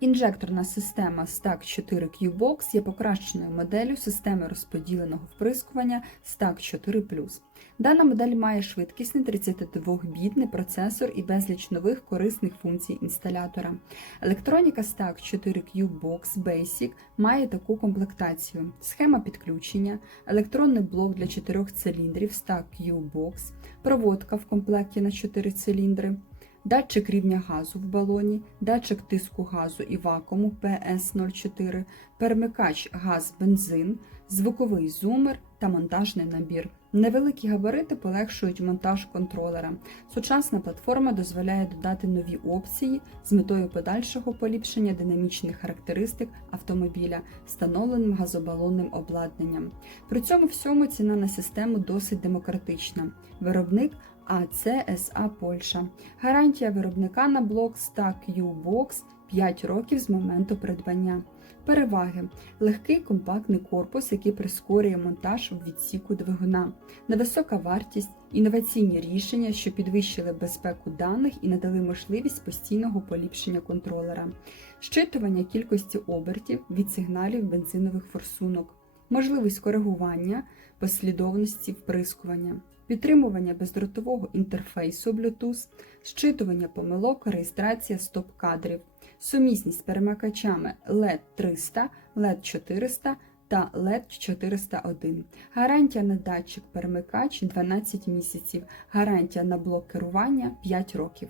Інжекторна система Stack 4 Q-Box є покращеною моделлю системи розподіленого вприскування Stack 4 Дана модель має швидкісний 32-бітний процесор і безліч нових корисних функцій інсталятора. Електроніка Stack 4 Q-Box Basic має таку комплектацію: схема підключення, електронний блок для 4 циліндрів Stack Q-Box, проводка в комплекті на 4 циліндри, датчик рівня газу в балоні, датчик тиску газу і вакууму PS04, перемикач газ-бензин, звуковий зумер та монтажний набір. Невеликі габарити полегшують монтаж контролера. Сучасна платформа дозволяє додати нові опції з метою подальшого поліпшення динамічних характеристик автомобіля встановленим газобалонним обладнанням. При цьому всьому ціна на систему досить демократична. Виробник АЦСА Польща. Гарантія виробника на блок Stack U-Box 5 років з моменту придбання. Переваги: легкий компактний корпус, який прискорює монтаж у відсіку двигуна, невисока вартість, інноваційні рішення, що підвищили безпеку даних і надали можливість постійного поліпшення контролера, щитування кількості обертів від сигналів бензинових форсунок, можливість коригування послідовності вприскування. Підтримування бездротового інтерфейсу Bluetooth, щитування помилок, реєстрація стоп-кадрів, сумісність перемикачами LED 300, LED 400 та LED 401, гарантія на датчик перемикач 12 місяців, гарантія на блок керування 5 років.